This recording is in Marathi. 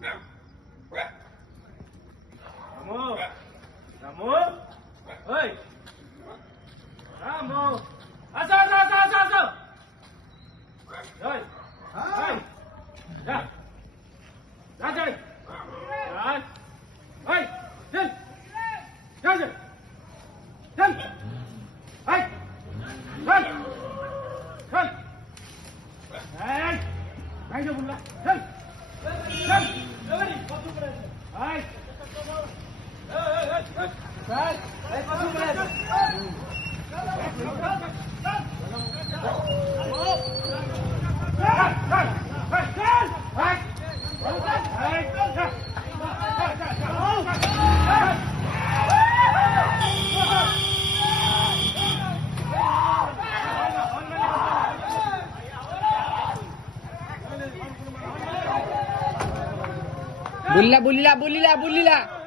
Ramu, Ramu, oi, Ramu, asa, oi, oi, ya, Rajan, Raj, oi, चल, चल, चल, oi, चल, चल, काय जो बोलला, चल, चल, oi, oi, चल, पासून बुल्ला बुल्ला बुल्ला बुल्ला